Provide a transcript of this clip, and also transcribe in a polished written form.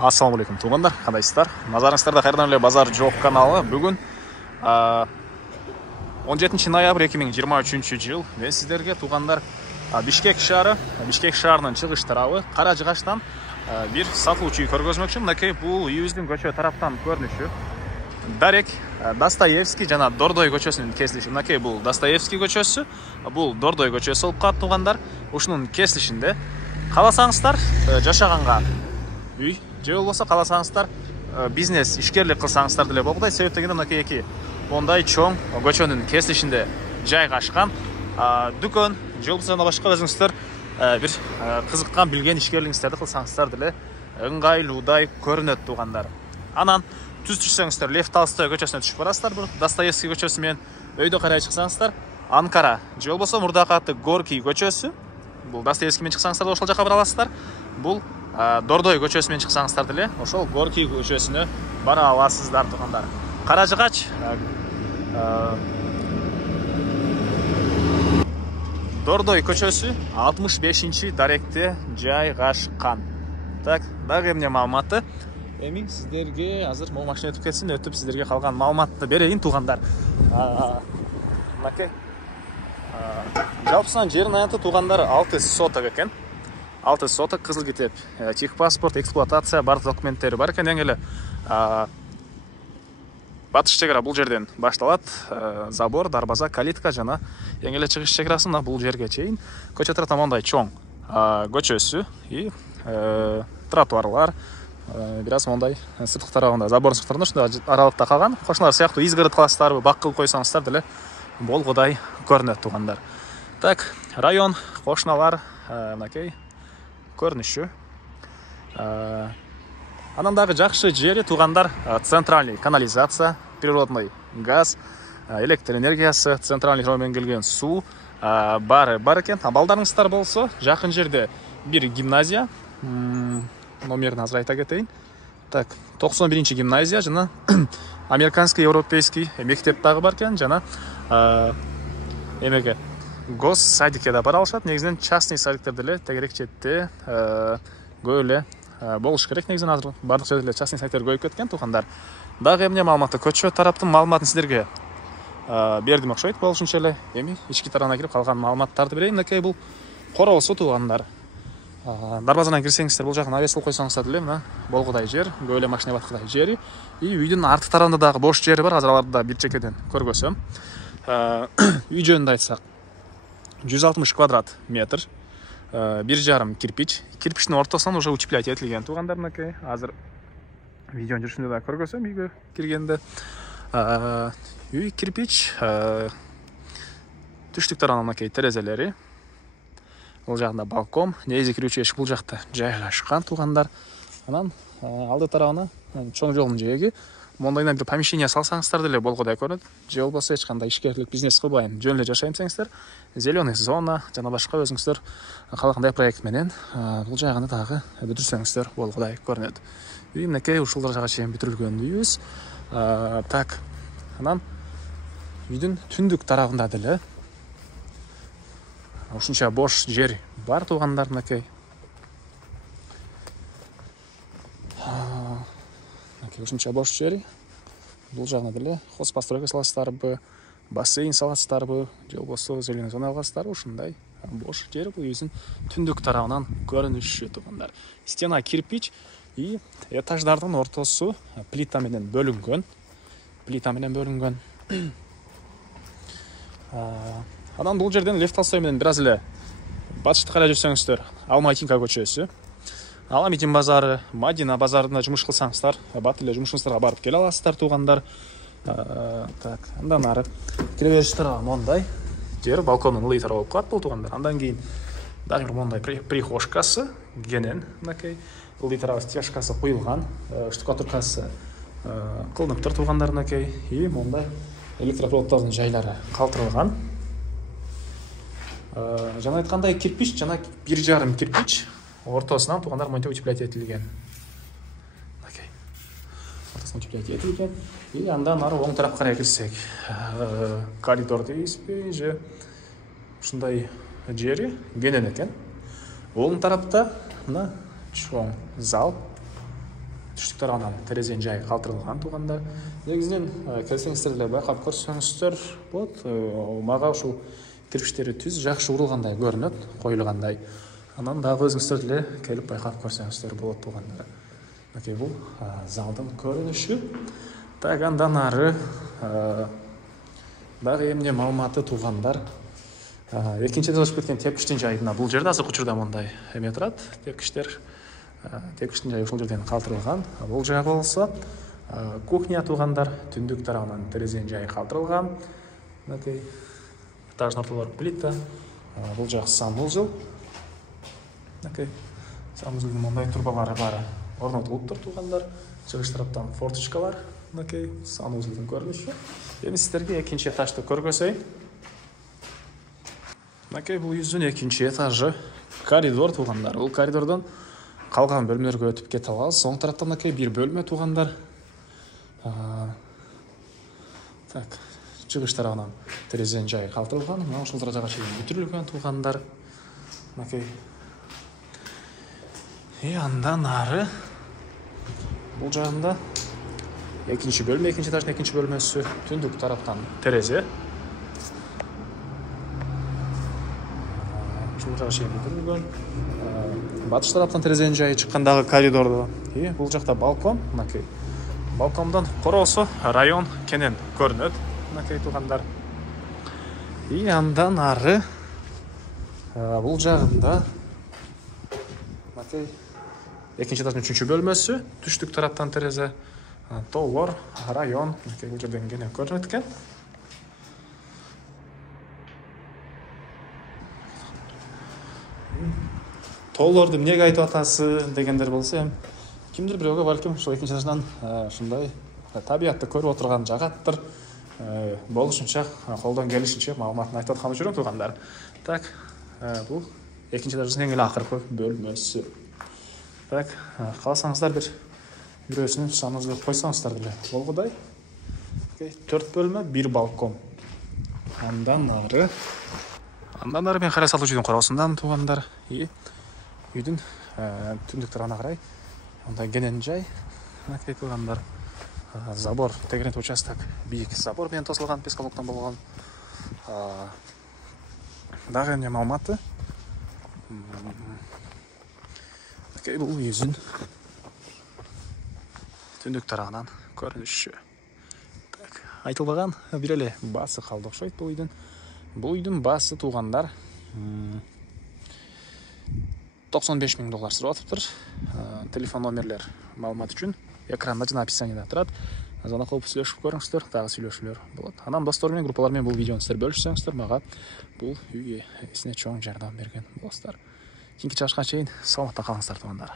Ассалаумағалейкум туғандар, қандайсыздар? Назарыңыздарда қайырдан эле базар жоқ каналы. Бүгін 17 ноябрь 2023 жыл. Мен сіздерге туғандар Бишкек шаарынын чыгыш тарабы Кара Жыгачтан бир сатылуучу үй көргөзмөкчүмүн. Мынакей бул үйүбүздүн көчө тараптан көрүнүшү. Дарек Достоевский жана Дордой көчөсүнүн кесилиши. Мынакей бул Достоевский көчөсү, бул Дордой көчөсү болуп калат туғандар. Ушунун кесилишинде кааласаңыздар жашаганга үй, же болбосо кааласаңыздар бизнес, ишкерлик кылсаңыздар деле болгудай. Себеп дегенде мынакей эки мондай чоң көчөнүн кесилишинде жайгашкан дүкөн, же болбосо башка өзүңүздөр бир кызыккан, билген ишкерлигиңиздерди кылсаңыздар деле ыңгайлуудай көрүнөт тугандар. Анан түз түшсөңүздөр Лев Толстой көчөсүнө түшүп барасыздар. Бул Достоевский көчөсү менен өйдө карай чыксаңыздар Анкара, же болбосо мурдакы аты Горький көчөсү. Бул Достоевский менен чыксаңыздар ошол жака бара аласыздар. Бул Дордой көчөсү менен чыксаңыздар деле ошол Горький көчөсүнө бара аласыздар тугандар. Кара Жыгач Дордой көчөсү 65-чи даректе жайгашкан. Так, дагы эмне маалыматы? Эми сиздерге азыр могу машина өтүп кетсин, өтүп сиздерге калган маалыматты берейин тугандар. Мынакей жалпысынан жерин аянты тугандар 6 соток экен. 6 соток, кызыл китеп, техпаспорт, эксплуатация, бар документтери бар экен. Эң эле батыш чегара бул жерден башталат. Забор, дарбаза, калитка жана эң эле чыгыш чегарасы мына бул жерге чейин. Көчө тараптан мондай чоң көчөсү и тротуарлар, бир аз мондай сырткы тарабында, забор сырткарында ушундай аралыкта калган. Кошуналар сыяктуу изгырыт кыласыздарбы, бак кылып койсоңуздар деле болгудай көрүнөт тугандар. Так, район, кошуналар, мынакей көрүнүшү. Анан дагы жакшы жери тугандар центральный канализация, природный газ, электр энергиясы, центральный менен келген суу бар экен. Балдарыңыздар болсо жакын жерде бир гимназия, номерин азыр айта кетейин. Так, 91-чи гимназия жана американский, европейский мектеп дагы бар экен, жана эмеге гос садикке да бара алышат. Негизинен частный садиктер деле тегерек четте көп эле болуш керек. Негизинен азыр бардык жерде частный садиктер көбөйүп кеткен тугандар. Дагы эмне маалыматы? Көчө тараптын маалыматын сиздерге бердим окшойт. Болушунча эле эми ички тарабына кирип калган маалыматтарды берейин. Мынакей бул короосу тугандар. Дарбазадан кирсеңиздер бул жагын навес кылып койсоңуздар деле мына болгудай жер, көп эле машина баткыдай жери. И үйдүн арты тарабында дагы бош жери бар. Азыр аларды да бир чекеден көргөзөм. Үй жөнүндө айтсак 160 квадрат метр, 1,5 кирпич. Кирпичтин ортосунан уже утеплять этилген тугандар. Мынакей азыр видеонун жүрүшүндө да көргөзөм үйгө киргенде. Үй кирпич, түштүк тарабынан мынакей терезелери. Бул жагында балкон, негизи кирүүчү эшик бул жакта жайгашкан тугандар. Анан алды тарабына чоң жолдун жээги. Мондайдан бир помещение салсаңыздар деле болгудай көрүнөт. Же болбосо эч кандай ишкерлик, бизнес кылбайм, жөн эле жашайм десеңиздер, зеленый зона жана башка өзүңүздөр каалагандай проект менен бул жагын дагы бүтүрсөңүздөр болгудай көрүнөт. Үй мынакей ушул жага чейин бүтүрүлгөн үйүбүз. Так, анан үйдүн түндүк тарабында деле ушунча бош жер бар тугандар. Мынакей ушунча бош жери. Бул жагына деле хозпостройка саласыздарбы, бассейн саласыздарбы, же болбосо зеленый зона аласыздарбы, ушундай бош жер бул үйүбүздүн түндүк тарабынан көрүнүшү тугандар. Стена кирпич и этаждардын ортосу плита менен бөлүнгөн. Анан бул жерден Лев Толстой менен бир аз эле батышты карай жүрсөңүздөр Алматинка көчөсү, Аламедин базары, Мадина базарында жумуш кылсаңыздар, бат эле жумушуңуздарга барып келе аласыздар тугандар. Так, андан ары кире бериш тарабы мондай жер, балкондун ылый тарабы болуп калат бул тугандар. Андан кийин дагы бир мондай прихожкасы, генен мынакей ылый тарабы стяжкасы куюлган, штукатуркасы кылыныптыр тугандар мынакей. И мондай электропроводдордун жайлары калтырылган. Жана айткандай кирпич жана 1,5 кирпич ортосунан тугандар монтип утеплять этилген. Мынакей ортосунан утеплять этилген. И андан ары оң тарапка карай кирсек, коридор дейбизби же ушундай жери генен экен. Оң тарапта мына чоң зал, түштүк тарабынан терезенин жайы калтырылган туугандар. Негизинен келсеңиздер эле байкап көрсөңүздөр болот. Мага ушул кирпичтери түз, жакшы урулгандай көрүнөт, коюлгандай. Анан дагы өзүңүздөр деле келип байкап көрсөңүздөр болот туугандар. Мынакей бул залдын көрүнүшү. Так, андан ары дагы эмне маалыматы туугандар. Экинчи этажга кеткен тепкичтин жайына бул жерде азыркы учурда мындай эме турат. Тепкичтин жайы ушул жерден калтырылган. Бул жагы болсо кухня туугандар, түндүк тарабынан терезенин жайы калтырылган. Мынакей этаждын ортолору плита. Бул жак санузел. Мынакей санузелдин мындай турбалары бары орнотулуптур туугандар. Чыгыш тараптан форточкалар. Мынакей санузелдин көрүнүшү. Эми сиздерге экинчи этажды көргөзөйүн. Мынакей бул үйүбүздүн экинчи этажы коридор туугандар. Бул коридордон калган бөлмөлөргө өтүп кете алабыз. Оң тарапта мынакей бир бөлмө туугандар. Так, чыгыш тарабынан терезенин жайы калтырылган. Мына ушул даражага чейин бүтүрүлгөн туугандар. Мынакей. Андан ары бул жагында экинчи бөлмө, экинчи этаждын экинчи бөлмөсү, түндүк тараптан терезе. Ушул жагы чейин бүтүрүлгөн. Батыш тараптан терезенин жайы чыккандагы коридордо. Бул жакта балкон, мынакей. Балкондон короосу район кенен көрүнөт. Мынакей туугандар. Андан ары бул жагында мынакей экинчи этаждын үчүнчү бөлмөсү, түштүк тараптан терезе, тоолор, район, мынакей бул жерден кенен көрүнөт экен. Тоолорду эмнеге айтып атасы дегендер болсо, кимдир бирөөгө балким ушул экинчи этаждан ушундай табиятты көрүп отурган жагаттыр. Болушунча колдон келишинче маалыматын айтып аткан жүрөм туугандар. Так, бул экинчи этаждын эң эле акыркы бөлмөсү. Так, кааласаңыздар бирөөсүн санузел койсоңуздар деле болгудай. 4 бөлмө, 1 балкон. Андан ары мен карай салуу үйдүн короосундамын туугандар. Үйдүн түндүк тарабына карай мындай кенен жай. Мынакей туугандар. Забор, тегерент участок бийик забор менен тосулган, пескалоктон болгон. Дагы эмне маалыматы? Мынакей бул үйүбүздүн түндүк тарабынан көрүнүшү. Так, айтылбаган бир эле баасы калды окшойт бул үйдүн. Бул үйдүн баасы туугандар $95,000 сурап атыптыр. Телефон номерлер маалымат үчүн экранда жана описанияда турат. Звонок кылып сүйлөшүп көрүңүздөр, дагы сүйлөшүүлөр болот. Анан достор менен, группалар менен бул видеону сиздер бөлүшсөңүздөр, мага бул үйгө эсине чоң жардам берген болосуздар. Кийинки чыгышка чейин саламатта калыңыздар туугандар.